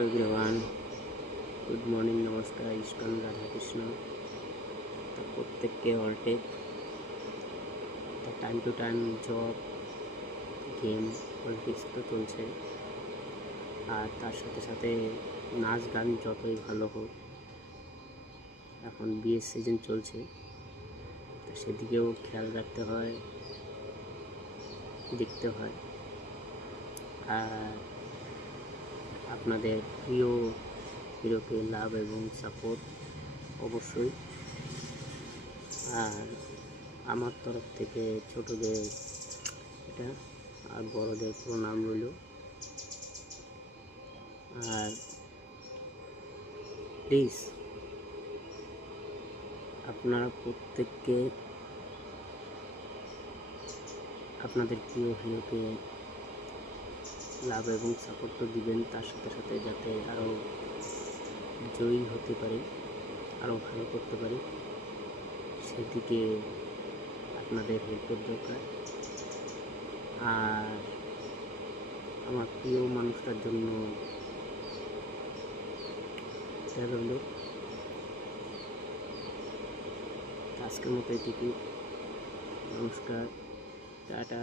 Everyone, good morning, নমস্কার, ISKCON, Radhakrishna. তো প্রত্যেককে অলটেক time to time job, game, politics তো চলছে। আর তার সাথে সাথে নাচ গান যতই ভালো হোক, এখন বিয়ের সিজন চলছে, তো সেদিকেও খেয়াল রাখতে হয়, দেখতে হয়। আর আপনাদের প্রিয় হিরোকে লাভ এবং সাপোর্ট অবশ্যই। আর আমার তরফ থেকে ছোটদের এটা, আর বড়দের প্রণাম রইল। আর প্লিজ আপনারা প্রত্যেককে আপনাদের প্রিয় হিরোকে লাভ এবং সাপোর্ট তো দিবেন, তার সাথে সাথে যাতে আরও জয়ী হতে পারে, আরও ভালো করতে পারে, সেদিকে আপনাদের হেল্পের দরকার। আর আমার প্রিয় মানুষটার জন্য এটা রইল। আজকের মতো এটুকু। নমস্কার, টাটা।